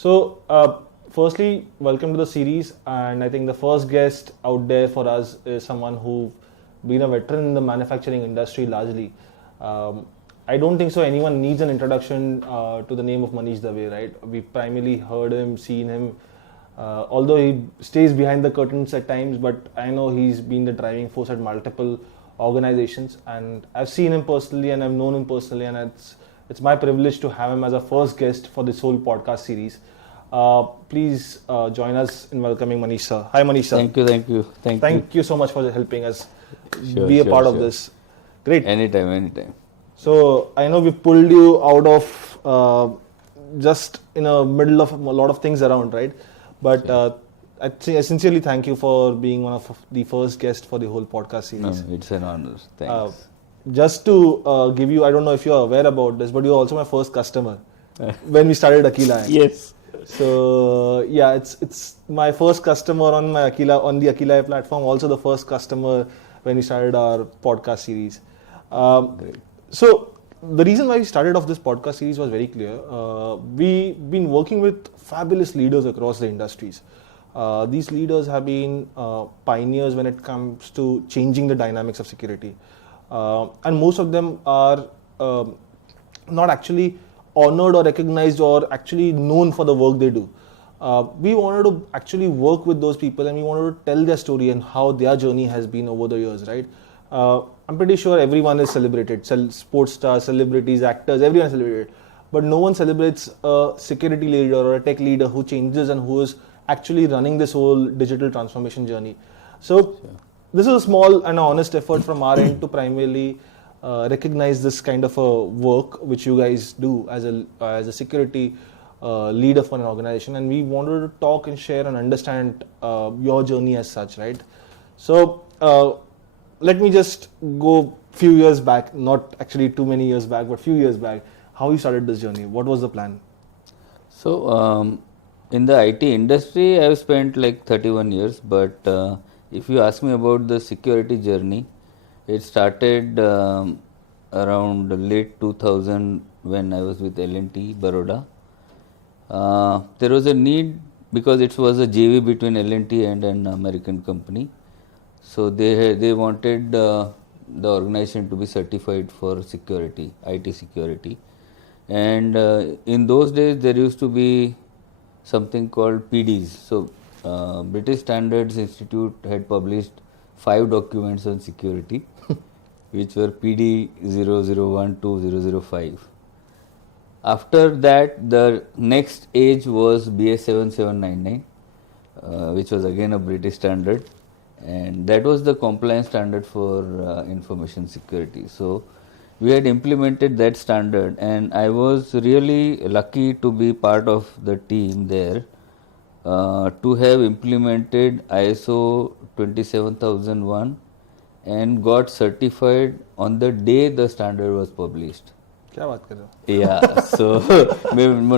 So, firstly, welcome to the series. And I think the first guest out there for us is someone who's been a veteran in the manufacturing industry largely. Um, I don't think so anyone needs an introduction to the name of Manish Dave, right? We primarily heard him, seen him, although he stays behind the curtains at times, but I know he's been the driving force at multiple organizations, and I've seen him personally and I've known him personally, and it's my privilege to have him as a first guest for this whole podcast series. Please join us in welcoming Manish sir. Hi Manish sir. Thank you. Thank you so much for helping us Sure, be a sure, part of sure. this. Great. Anytime. So I know we pulled you out of just in a middle of a lot of things around, right? But I sincerely thank you for being one of the first guests for the whole podcast No, series. it's an honor. Thanks. Just to give you, I don't know if you're aware about this, but you're also my first customer when we started Aquila. Yes. So yeah, it's my first customer on my the Aquila platform. Also the first customer when we started our podcast series. Great. So the reason why we started off this podcast series was very clear. We've been working with fabulous leaders across the industries. These leaders have been pioneers when it comes to changing the dynamics of security, and most of them are not actually honored or recognized or actually known for the work they do. We wanted to actually work with those people, and we wanted to tell their story and how their journey has been over the years, right? I'm pretty sure everyone is celebrated. Sports stars, celebrities, actors, everyone is celebrated. But no one celebrates a security leader or a tech leader who changes and who is actually running this whole digital transformation journey. So this is a small and honest effort from our end to primarily recognize this kind of a work which you guys do as a security leader for an organization, and we wanted to talk and share and understand your journey as such, right? So let me just go few years back, not actually too many years back, but few years back. How you started this journey? What was the plan? So, in the IT industry, I've spent like 31 years. But if you ask me about the security journey, it started around late 2000 when I was with L&T Baroda. There was a need because it was a JV between L&T and an American company. So they wanted the organization to be certified for security, IT security. And in those days there used to be something called PDs. So British Standards Institute had published 5 documents on security, which were PD 0012 005. After that, the next age was BS 7799, which was again a British standard, and that was the compliance standard for information security. So we had implemented that standard, and I was really lucky to be part of the team there to have implemented ISO 27001 and got certified on the day the standard was published. क्या बात कर रहे हो? Yeah, so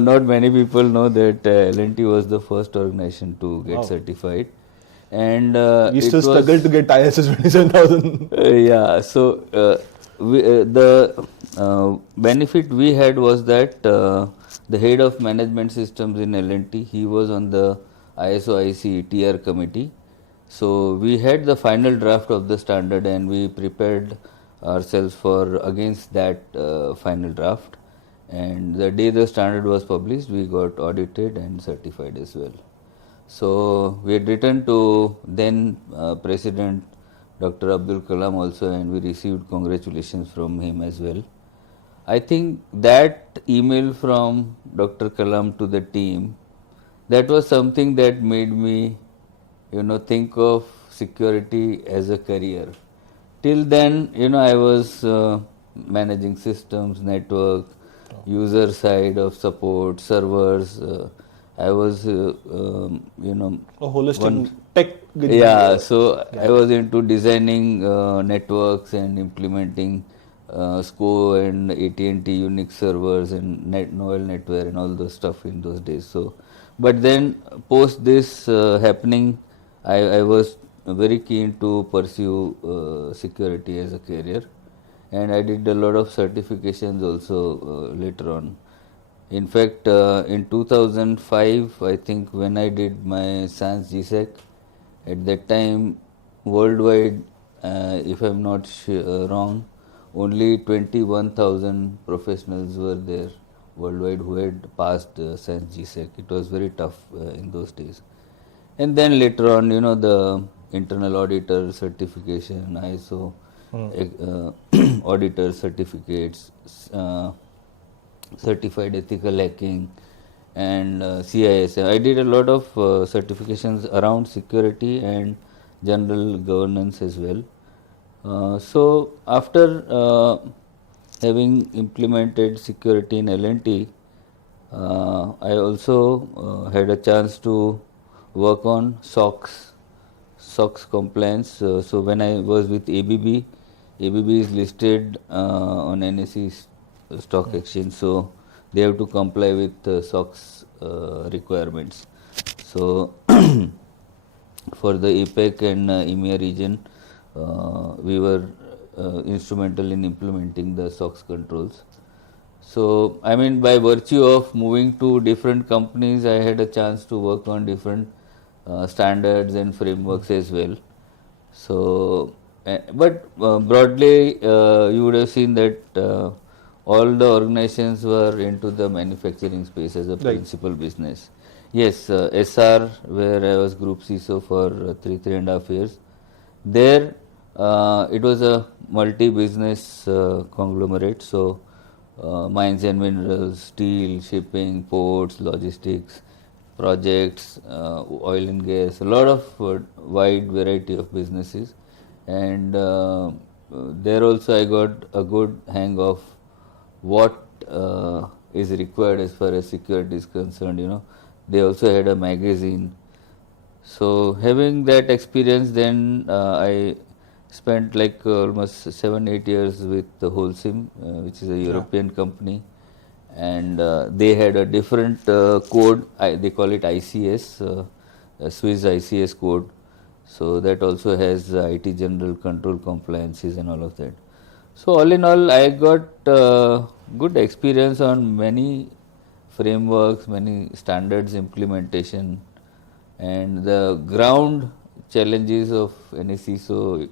not many people know that L&T was the first organization to get certified, and We still struggle to get ISO 27000. yeah, so the benefit we had was that the head of management systems in L&T, he was on the ISO IC TR committee. So we had the final draft of the standard, and we prepared ourselves for against that final draft. And the day the standard was published, we got audited and certified as well. So we had written to then President Dr. Abdul Kalam also, and we received congratulations from him as well. I think that email from Dr. Kalam to the team, that was something that made me, think of security as a career. Till then, I was managing systems, network, user side of support, servers. I was, A holistic tech. Yeah, so I was into designing networks and implementing SCO and AT&T Unix servers and novel netware and all those stuff in those days. So, but then post this happening, I was very keen to pursue security as a career, and I did a lot of certifications also later on. In fact, in 2005, I think when I did my science GSEC, at that time, worldwide, if I'm not wrong, only 21,000 professionals were there worldwide who had passed science GSEC. It was very tough in those days. And then later on, the internal auditor certification, ISO, auditor certificates, certified ethical hacking, and CISM. I did a lot of certifications around security and general governance as well. So after having implemented security in L&T, I also had a chance to work on SOX compliance. So when I was with ABB, ABB is listed on NSE stock exchange, so they have to comply with SOX requirements. So for the APEC and EMEA region, we were instrumental in implementing the SOX controls. So, I mean, by virtue of moving to different companies, I had a chance to work on different standards and frameworks as well. So, but broadly, you would have seen that all the organizations were into the manufacturing space as a principal business. Yes, SR, where I was Group CISO for 3.5 years, there it was a multi-business conglomerate. So, mines and minerals, steel, shipping, ports, logistics, projects, oil and gas, a lot of wide variety of businesses. And there also I got a good hang of what is required as far as security is concerned. They also had a magazine. So having that experience, then I spent like almost 7-8 years with the Holcim, which is a European company, and they had a different code. They call it ICS, Swiss ICS code. So that also has IT general control compliances and all of that. So all in all, I got good experience on many frameworks, many standards implementation, and the ground challenges of NSE. So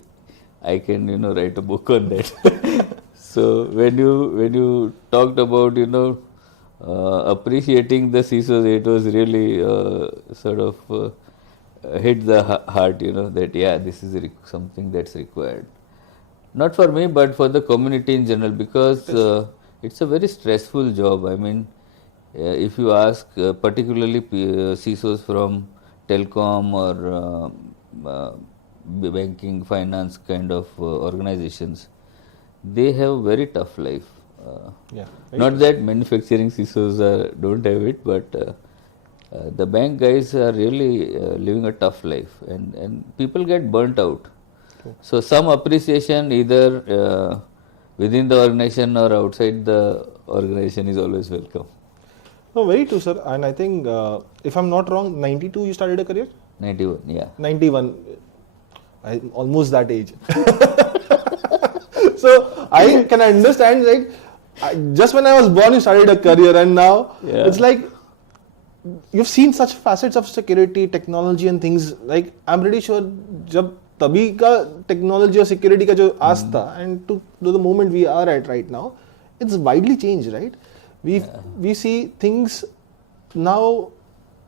I can write a book on that. So when you talked about appreciating the CISOs, it was really sort of hit the heart. That this is something that's required. Not for me, but for the community in general, because it's a very stressful job. I mean, if you ask particularly CISOs from telecom or banking, finance kind of organizations, they have a very tough life. Not that manufacturing CISOs don't have it, but the bank guys are really living a tough life, and people get burnt out. So some appreciation either within the organization or outside the organization is always welcome. No, very true, sir. And I think, if I'm not wrong, 92 you started a career? 91, yeah. 91. I'm almost that age. So I can understand, like, just when I was born, you started a career, and now it's like you've seen such facets of security, technology, and things. Like, I'm pretty sure, जब तभी का technology और security का जो आज था, and to the moment we are at right now, it's widely changed, right? We see things now.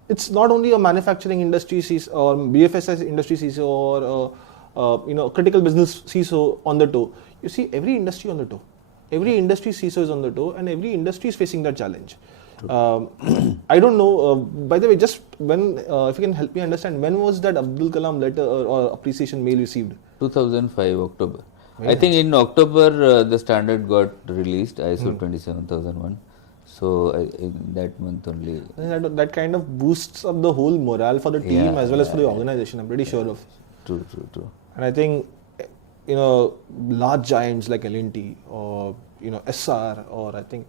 It's not only a manufacturing industry CISO or BFSI industry CISO or critical business CISO on the toe. You see every industry on the toe. Every industry CISO is on the toe, and every industry is facing that challenge. I don't know. By the way, just when, if you can help me understand, when was that Abdul Kalam letter or appreciation mail received? 2005 October. I think in October the standard got released, ISO 27001. So in that month only. That kind of boosts up the whole morale for the team as well as for the organization. I'm pretty sure of. True. And I think large giants like L&T or SR, or I think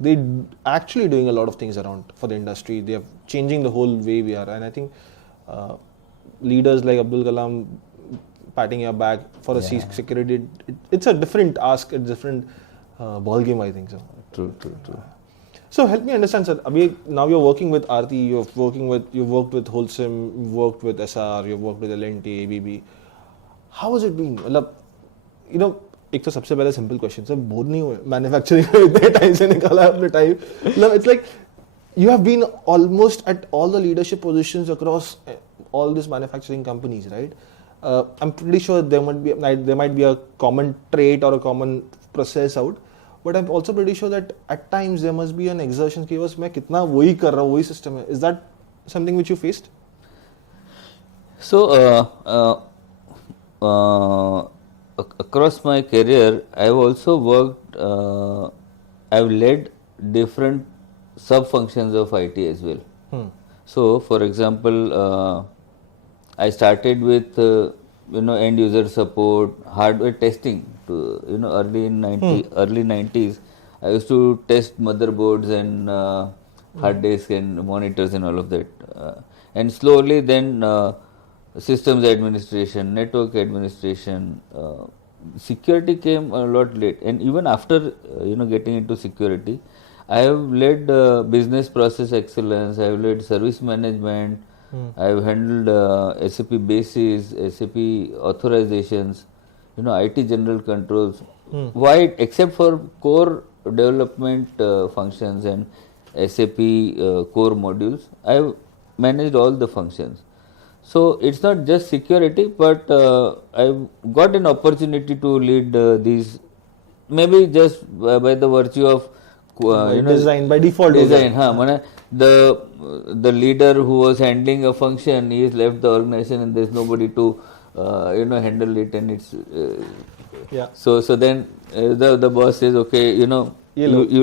they actually doing a lot of things around for the industry. They are changing the whole way we are, and I think leaders like Abdul Kalam patting your back for a security, it's a different ask, a different ball game, I think so. True. So help me understand, sir. Now you're working with Aarti, you've worked with Wholesome, you've worked with SR, you've worked with L&T, ABB. How has it been? मतलब, you know, एक तो सबसे पहले simple question, sir, bore नहीं हुए manufacturing में इतने time से निकाला है अपने टाइम? मतलब, it's like you have been almost at all the leadership positions across all these manufacturing companies, right? I'm pretty sure there might be a common trait or a common process out. But I'm also pretty sure that at times there must be an exertion कि बस मैं कितना वही कर रहा हूँ, वही system है. Is that something which you faced? So, across my career, I've also worked, I've led different sub-functions of IT as well. So, for example, I started with, end user support, hardware testing. Early 90s, I used to test motherboards and hard disk and monitors and all of that. And slowly then systems administration, network administration, security came a lot late. And even after getting into security, I have led business process excellence, I have led service management, I have handled SAP bases, SAP authorizations, IT general controls. Why? Except for core development functions and SAP core modules, I have managed all the functions. So it's not just security, but I've got an opportunity to lead these, maybe just by the virtue of design by default. Design, the leader who was handling a function, he has left the organization and there's nobody to handle it, and it's So then the boss says, okay, you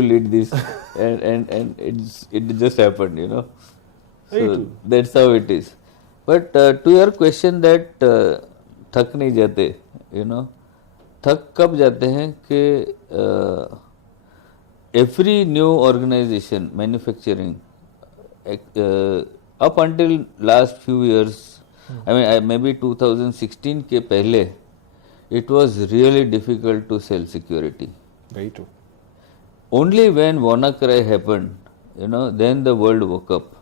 lead this, and it just happened. So that's how it is. But to your question that थक नहीं जाते, थक कब जाते हैं कि every new organization, manufacturing, up until last few years, I mean maybe 2016 के पहले, it was really difficult to sell security. Very true. Only when WannaCry happened, then the world woke up.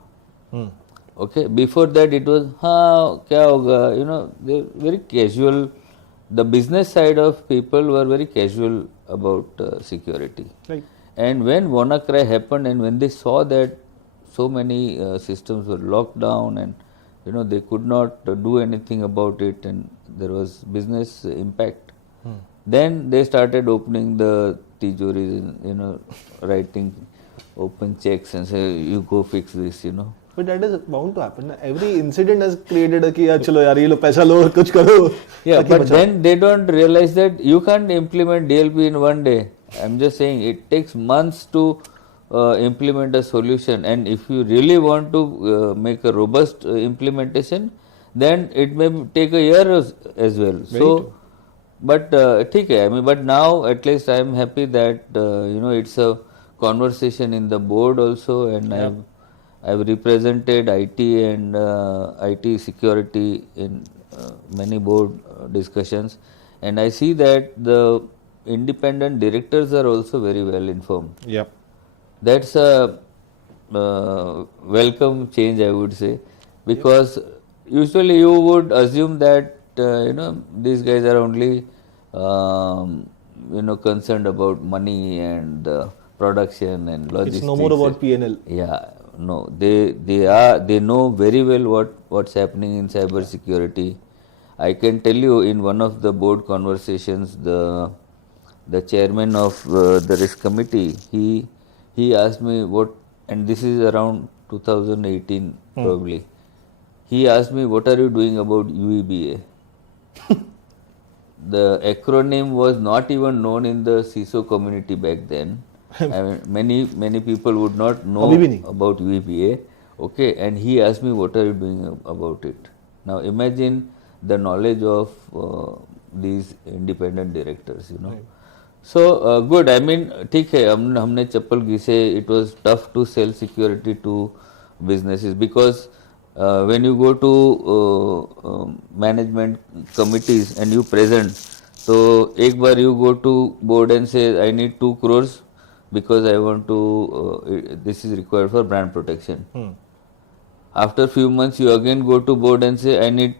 Okay, before that it was, kya hoga, they're very casual. The business side of people were very casual about security. Right. And when WannaCry happened, and when they saw that so many systems were locked down and they could not do anything about it, and there was business impact, then they started opening the tijoris and writing open checks and say, you go fix this. But that is bound to happen. Every incident has created a कि चलो यार ये लो पैसा लो और कुछ करो. Yeah, but then they don't realize that you can't implement DLP in one day. I'm just saying it takes months to implement a solution, and if you really want to make a robust implementation, then it may take a year as well. So, but ठीक है, I mean, but now at least I am happy that it's a conversation in the board also, and I've represented IT and IT security in many board discussions, and I see that the independent directors are also very well informed. Yep. That's a welcome change, I would say, because usually you would assume that these guys are only concerned about money and production and logistics. It's no more about P&L. Yeah, no, they know very well what's happening in cyber security. I can tell you, in one of the board conversations, the chairman of the risk committee, he asked me what, and this is around 2018 probably. He asked me, what are you doing about UEBA? The acronym was not even known in the CISO community back then. I mean, many people would not know about UEBA. Okay, and he asked me, what are you doing about it? Now imagine the knowledge of these independent directors, Right. So good. I mean, ठीक है, हमने चप्पल घिसे. It was tough to sell security to businesses because when you go to management committees and you present, so एक बार you go to board and say I need 2 crores, because I want to, this is required for brand protection. After few months, you again go to board and say, I need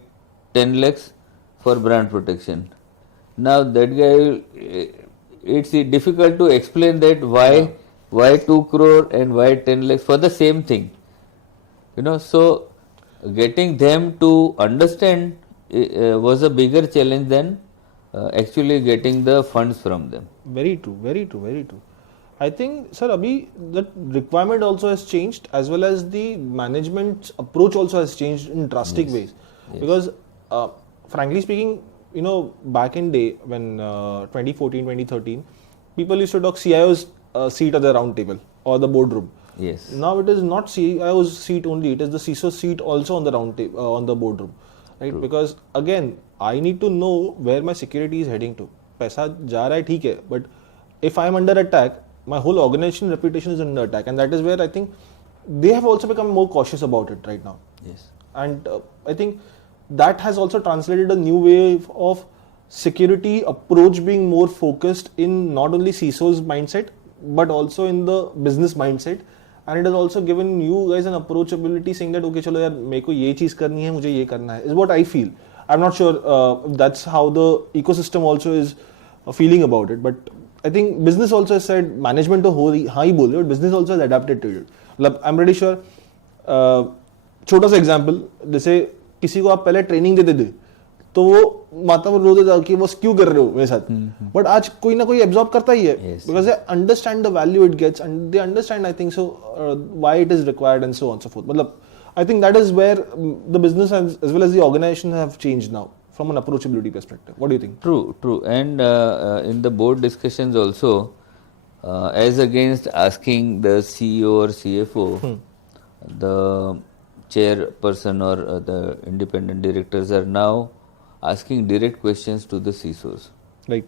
10 lakhs for brand protection. Now that guy, it's difficult to explain that why 2 crore and why 10 lakhs for the same thing. So getting them to understand was a bigger challenge than actually getting the funds from them. Very true, very true, very true. I think, sir, Abhi, the requirement also has changed, as well as the management approach also has changed in drastic ways. Yes. Because, frankly speaking, back in day when 2014, 2013, people used to talk CIO's seat at the round table or the boardroom. Yes. Now it is not CIO's seat only; it is the CISO's seat also on the round table, on the boardroom, right? True. Because again, I need to know where my security is heading to. पैसा जा रहा है ठीक है, but if I am under attack, my whole organization reputation is under attack, and that is where I think they have also become more cautious about it right now. Yes. And I think that has also translated a new way of security approach being more focused in not only CISO's mindset but also in the business mindset, and it has also given you guys an approachability saying that okay चलो यार मेरे को ये चीज़ करनी है, मुझे ये करना है, is what I feel. I'm not sure if that's how the ecosystem also is feeling about it, but I think business also has said management तो हाँ ही बोल रहे, but business also has adapted to it. मतलब I'm pretty sure छोटा सा example, जैसे किसी को आप पहले ट्रेनिंग देते थे तो वो माता पर रोते था कि बस क्यों कर रहे हो मेरे साथ, बट आज कोई ना कोई एब्जॉर्ब करता ही है, because they understand the value it gets and they understand I think so why it is required and so on so forth. मतलब I think that is where the business as well as the organization have changed now from an approachability perspective. What do you think? True. And in the board discussions also, as against asking the CEO or CFO, the chairperson or the independent directors are now asking direct questions to the CISOs. Right.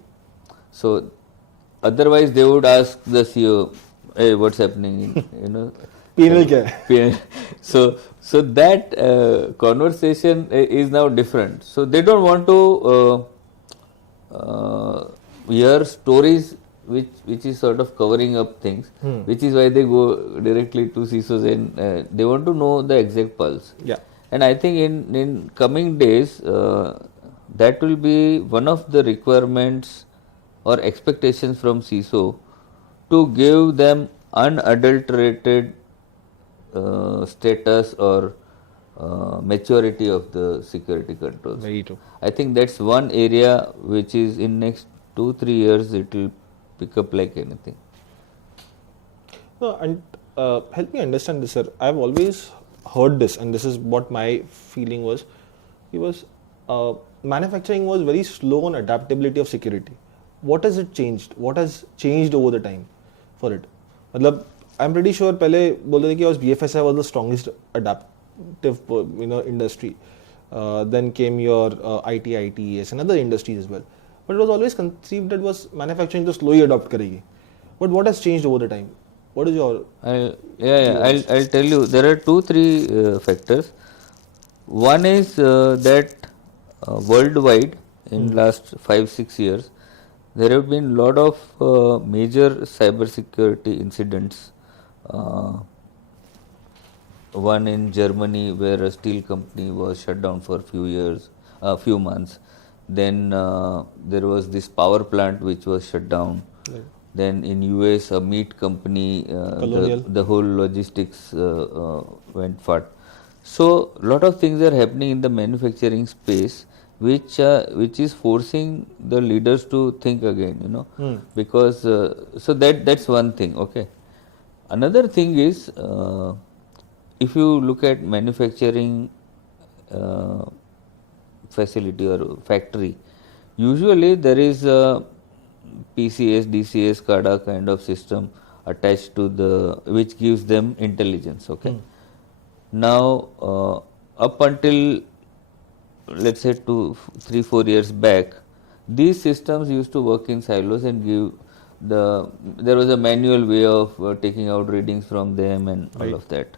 So otherwise they would ask the CEO, hey, what's happening? P&L क्या है? So that conversation is now different. So they don't want to hear stories which is sort of covering up things, which is why they go directly to CISOs and they want to know the exact pulse. Yeah. And I think in coming days, that will be one of the requirements or expectations from CISO to give them unadulterated status or maturity of the security controls. Very true. I think that's one area which is in next 2-3 years it will pick up like anything. No, and help me understand this, sir. I've always heard this, and this is what my feeling was. Manufacturing was very slow on adaptability of security. What has it changed? What has changed over the time for it? मतलब I'm pretty sure पहले बोलते थे कि BFSI was the strongest adaptive industry. Then came your IT, ITES and other industries as well. But it was always conceived that was manufacturing to slowly adopt करेगी. But what has changed over the time? What is your? I'll tell you. There are 2-3 factors. One is that worldwide in last 5-6 years, there have been lot of major cybersecurity incidents. One in Germany where a steel company was shut down for few months. Then there was this power plant which was shut down. Right. Then in US a meat company, the whole logistics went fat. So lot of things are happening in the manufacturing space which is forcing the leaders to think again, because so that's one thing. Okay. Another thing is if you look at manufacturing facility or factory, usually there is a PCS, DCS, SCADA kind of system attached to which gives them intelligence. Okay. Now up until let's say 2-3-4 years back, these systems used to work in silos and there was a manual way of taking out readings from them and all of that.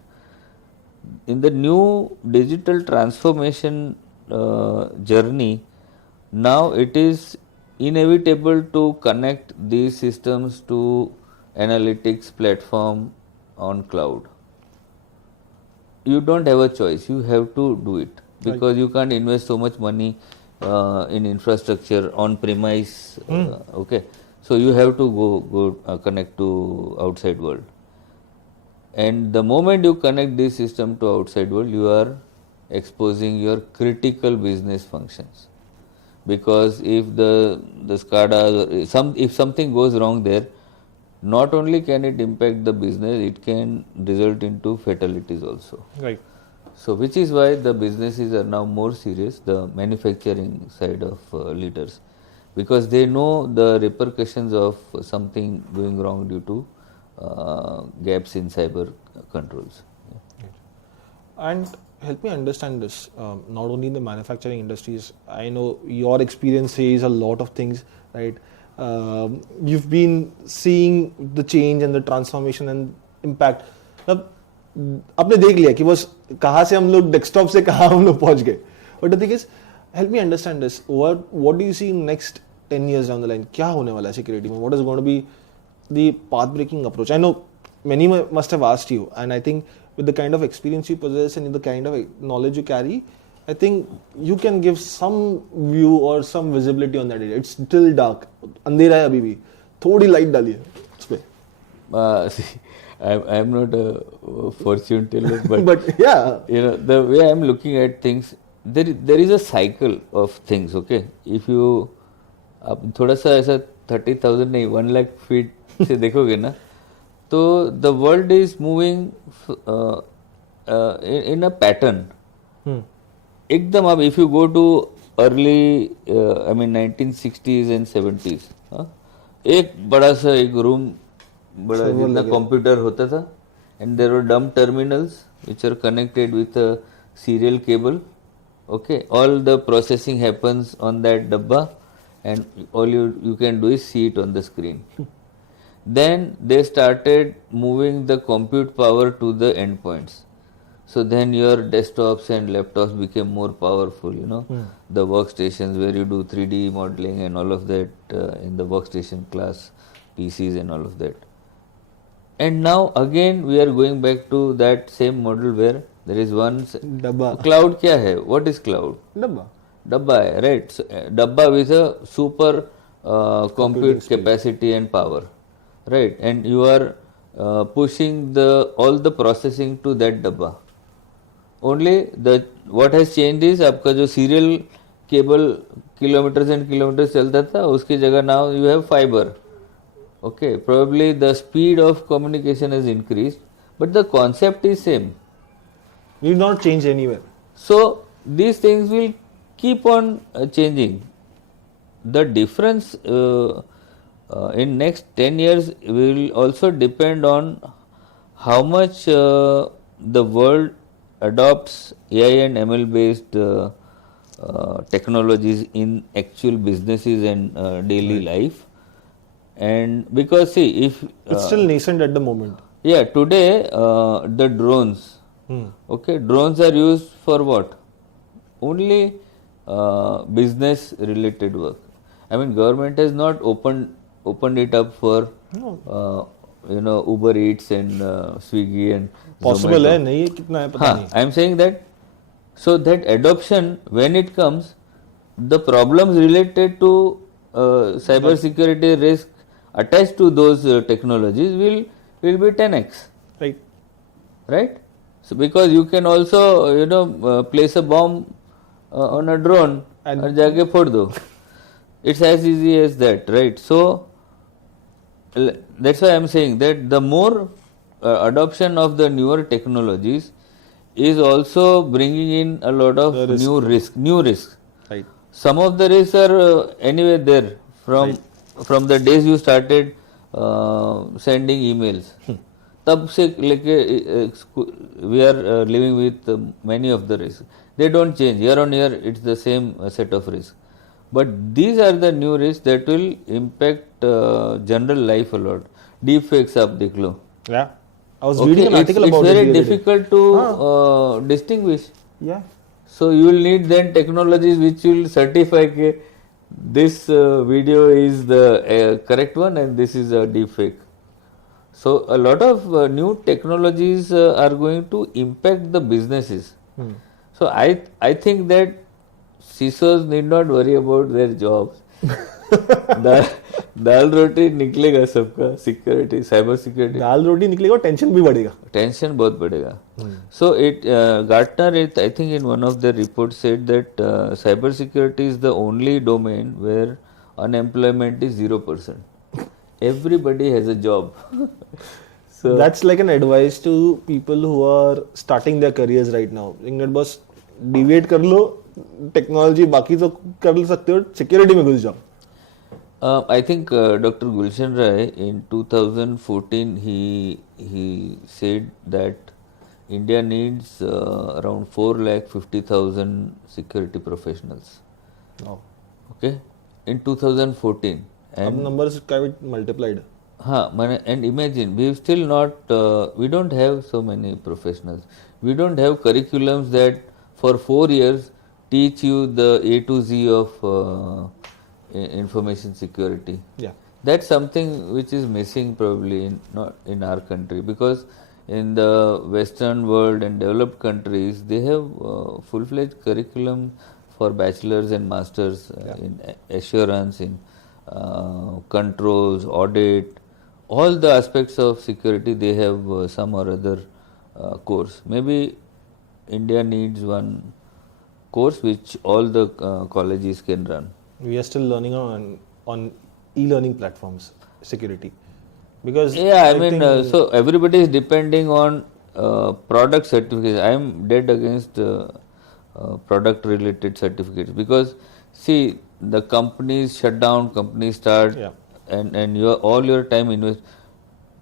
In the new digital transformation journey, now it is inevitable to connect these systems to analytics platform on cloud. You don't have a choice. You have to do it because you can't invest so much money in infrastructure on premise. Okay, so you have to go connect to outside world. And the moment you connect this system to outside world, you are exposing your critical business functions. Because if the SCADA, if something goes wrong there, not only can it impact the business, it can result into fatalities also. Right. So which is why the businesses are now more serious, the manufacturing side of leaders, because they know the repercussions of something going wrong due to gaps in cyber controls. Right. And help me understand this, not only in the manufacturing industries, I know your experience says a lot of things, right? You've been seeing the change and the transformation and impact. अब आपने देख लिया कि बस कहाँ से हम लोग डेस्कटॉप से कहाँ हम लोग पहुँच गए. But the thing is, help me understand this. What do you see in next 10 years down the line? क्या होने वाला है security में? What is going to be the path-breaking approach? I know many must have asked you, and I think with the kind of experience you possess and the kind of knowledge you carry, I think you can give some view or some visibility on that area. It's still dark. अंधेरा है अभी भी. थोड़ी light डालिए उस पे. See, I'm not a fortune teller, but yeah, the way I'm looking at things, there is a cycle of things. Okay, if you आप थोड़ा सा ऐसा 30,000 नहीं 1 lakh feet से देखोगे ना, तो the world is moving in a pattern. एकदम आप if you go to early 1960s and 70s, एक बड़ा सा एक रूम बड़ा जितना कंप्यूटर होता था, and there were dumb terminals which are connected with a serial cable. Okay, all the processing happens on that dabba, and all you can do is see it on the screen. Then they started moving the compute power to the endpoints. So then your desktops and laptops became more powerful, the workstations where you do 3D modeling and all of that in the workstation class, PCs and all of that. And now again we are going back to that same model where there is one dabba. Cloud क्या है? What is cloud? Dabba है, right? So, dabba with a super compute capacity and power, right? And you are pushing all the processing to that dabba. Only what has changed is आपका जो serial cable kilometers and kilometers चलता था, उसकी जगह now you have fiber. Okay, probably the speed of communication has increased, but the concept is same. Will not change anywhere. So these things will keep on changing. The difference in next 10 years will also depend on how much the world adopts AI and ML based technologies in actual businesses and daily life. And because see, if it's still nascent at the moment. Yeah, today the drones. Okay, drones are used for what? Only business related work. I mean, government has not opened it up for Uber Eats and Swiggy and possible Zomato. है नहीं है कितना है पता नहीं. I am saying that so that adoption when it comes, the problems related to cyber security risk attached to those technologies will be 10x. Right. So because you can also place a bomb on a drone and जाके फोड़ दो. It's as easy as that, right? So that's why I'm saying that the more adoption of the newer technologies is also bringing in a lot of new risks. Right. Some of the risks are anyway there from the days you started sending emails. तब से लेके we are living with many of the risks. They don't change. Year on year, it's the same set of risks. But these are the new risks that will impact general life a lot. Deepfakes आप देख लो. Yeah. I was reading an article about it. It's very difficult to distinguish. Yeah. So you will need then technologies which will certify that this video is the correct one and this is a deepfake. So a lot of new technologies are going to impact the businesses. So I think that CISOs need not worry about their jobs. दाल दाल रोटी निकलेगा सबका, security, cyber security. दाल रोटी निकलेगा, tension भी बढ़ेगा. Tension बहुत बढ़ेगा. So Gartner, I think in one of their reports said that cyber security is the only domain where unemployment is 0%. Everybody has a job. So that's like an advice to people who are starting their careers right now. England बस deviate कर लो, technology बाकी तो कर सकते हो, security में घुस जाओ. I think Dr. Gulshan Rai in 2014 he said that India needs around 4,50,000 security professionals. Wow. Okay, in 2014. And numbers quite multiplied. And imagine we still not we don't have so many professionals. We don't have curriculums that for 4 years teach you the A to Z of information security. Yeah, that's something which is missing probably not in our country, because in the Western world and developed countries they have full-fledged curriculum for bachelors and masters in assurance, in controls, audit, all the aspects of security. They have some or other course. Maybe India needs one course which all the colleges can run. We are still learning on e-learning platforms security, because I mean so everybody is depending on product certificates. I am dead against product related certificates, because see, the companies shut down, companies start, and all your time invest.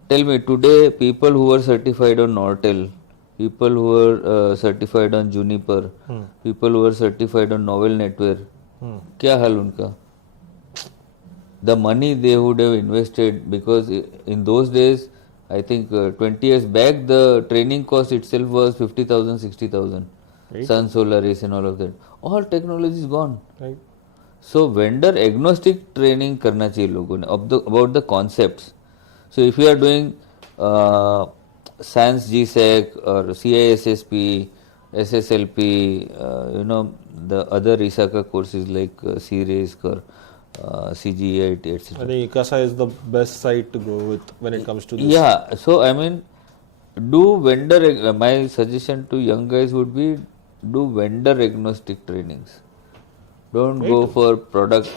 Tell me today, people who are certified on Nortel, people who are certified on Juniper, people who are certified on Novel Network, क्या हाल उनका? The money they would have invested, because in those days, I think 20 years back, the training cost itself was 50,000, 60,000. Right. Sun, Solaris and all of that. All technology is gone. Right. So vendor agnostic training करना चाहिए लोगों ने about the concepts. So if you are doing SANS GSEC or CISSP, SSLP, the other ISACA courses like CRISC or CGIT, etc. I think ICASA is the best site to go with when it comes to this. Yeah, so I mean, do vendor. My suggestion to young guys would be do vendor agnostic trainings. Don't go for product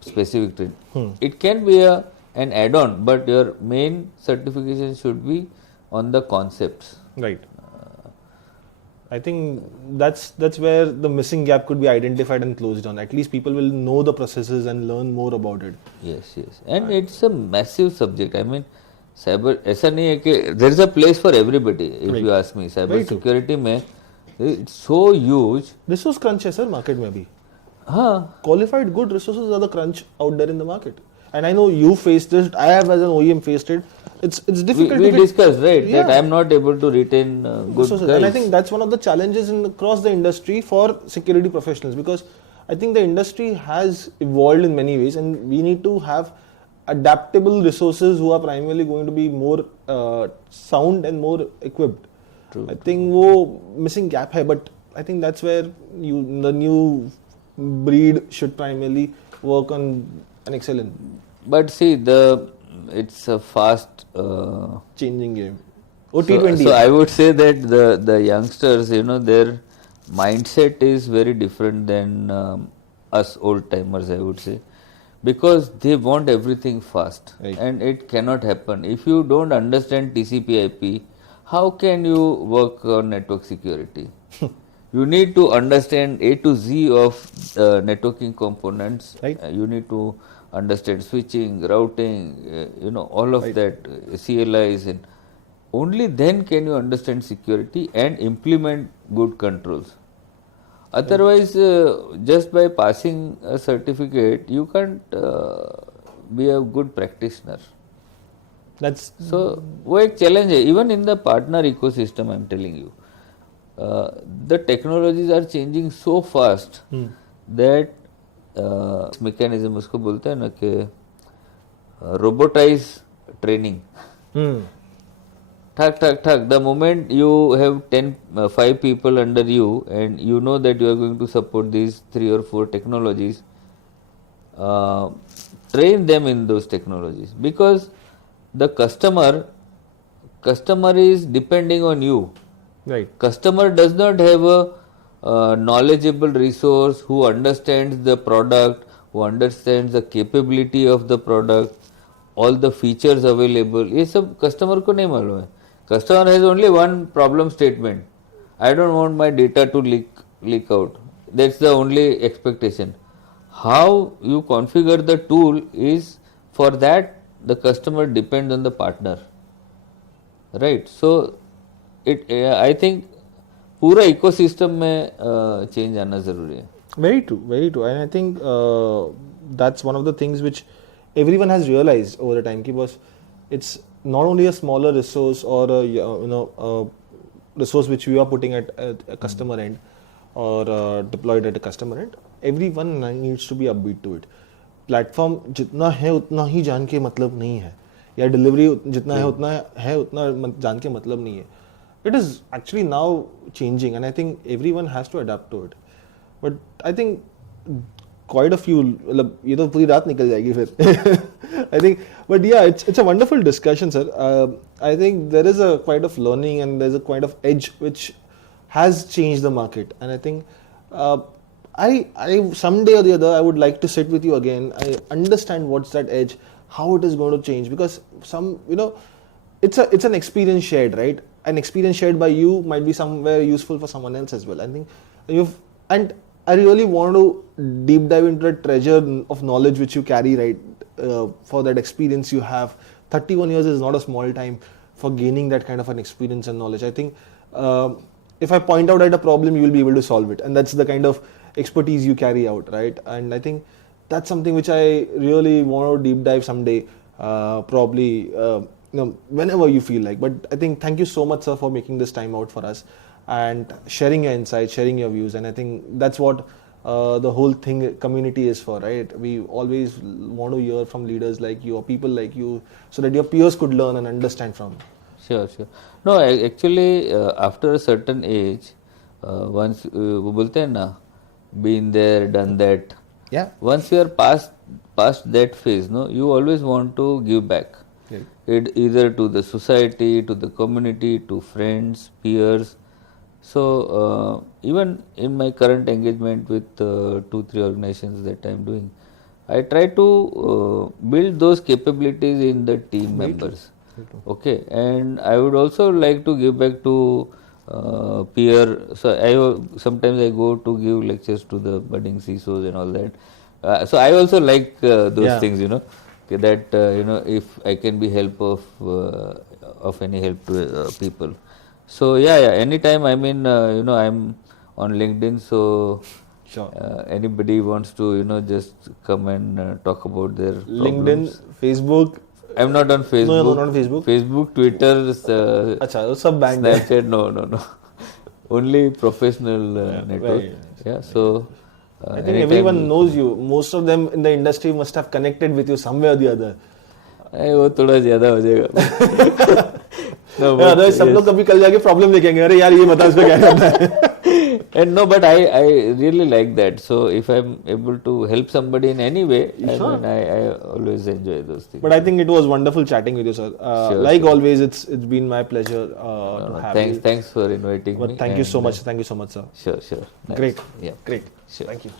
specific training. It can be an add-on, but your main certification should be on the concepts. Right. I think that's where the missing gap could be identified and closed on. At least people will know the processes and learn more about it. Yes, and it's a massive subject. I mean, cyber ऐसा नहीं है कि there is a place for everybody. If you ask me, cyber security में it's so huge. Resource crunch है sir market में अभी. Qualified good resources are the crunch out there in the market. And I know you faced it. I have as an OEM faced it. It's difficult. We discussed that I am not able to retain good resources. guys. And I think that's one of the challenges across the industry for security professionals, because I think the industry has evolved in many ways, and we need to have adaptable resources who are primarily going to be more sound and more equipped. True. I think वो missing gap है, but I think that's where the new breed should primarily work on and excel in. But see, it's a fast changing game. So I would say that the youngsters, their mindset is very different than us old timers, I would say, because they want everything fast, and it cannot happen. If you don't understand TCP/IP, how can you work on network security? You need to understand A to Z of networking components. You need to understand switching, routing, all of that, CLIs, and only then can you understand security and implement good controls. Otherwise, just by passing a certificate, you can't be a good practitioner. So, वो एक challenge है. Even in the partner ecosystem, I'm telling you, the technologies are changing so fast that mechanism उसको बोलते हैं ना कि robotize training. Hmm. Thak. The moment you have 5 people under you and you know that you are going to support these 3 or 4 technologies, uh, train them in those technologies, because the customer is depending on you. Right. Customer does not have a knowledgeable resource who understands the product, who understands the capability of the product, all the features available. ये सब customer को नहीं मालूम है. Customer has only one problem statement. I don't want my data to leak out. That's the only expectation. How you configure the tool is, for that the customer depends on the partner. Right. So I think पूरा ecosystem में change आना जरूरी है. Very true, very true. And I think that's one of the things which everyone has realized over the time. Because it's not only a smaller resource or a resource which we are putting at a customer end or deployed at a customer end. Everyone needs to be upbeat to it. Platform जितना है उतना ही जान के मतलब नहीं है, या delivery जितना है उतना जान के मतलब नहीं है. It is actually now changing, and I think everyone has to adapt to it. But I think quite a few, मतलब ये तो पूरी रात निकल जाएगी फिर. I think, but yeah, it's a wonderful discussion, sir. I think there is a quite of learning and there's a quite of edge which has changed the market, and I think I someday or the other I would like to sit with you again. I understand what's that edge, how it is going to change, because it's an experience shared, right? An experience shared by you might be somewhere useful for someone else as well. I think and I really want to deep dive into the treasure of knowledge which you carry, right? For that experience you have. 31 years is not a small time for gaining that kind of an experience and knowledge. I think if I point out at a problem, you will be able to solve it, and that's the kind of expertise you carry out, right? And I think that's something which I really want to deep dive someday, probably whenever you feel like. But I think thank you so much, sir, for making this time out for us and sharing your insights, sharing your views. And I think that's what the whole thing community is for, right? We always want to hear from leaders like you or people like you, so that your peers could learn and understand from. Sure. No, actually, after a certain age, once वो बोलते हैं ना, been there, done that. Yeah. Once you are past that phase, no, you always want to give back. Right. It either to the society, to the community, to friends, peers. So even in my current engagement with 2-3 organizations that I am doing, I try to build those capabilities in the team members. Okay, and I would also like to give back to peer. So sometimes I go to give lectures to the budding CISOs and all that. So I also like those things, that if I can be help of any help to people. So anytime, I mean, I'm on LinkedIn, so sure. Anybody wants to just come and talk about their LinkedIn, problems. Facebook. I'm not on Facebook. No, not on Facebook. Facebook, Twitter, Acha, sab banned. Snapchat, no. Only professional network. Right. Yeah, so I think everyone knows you. Most of them in the industry must have connected with you some way or the other. वो थोड़ा ज़्यादा हो जाएगा. Otherwise सब लोग कभी कल जाके प्रॉब्लम लेके आएंगे, अरे यार ये बता इसको क्या करना है. And no, but I really like that. So if I'm able to help somebody in any way, Sure. I always enjoy those things. But I think it was wonderful chatting with you, sir. Always, it's been my pleasure to have you. Thanks for inviting me. But thank you so much. Thank you so much, sir. Sure. Nice. Great. Yeah. Great. Sure. Thank you.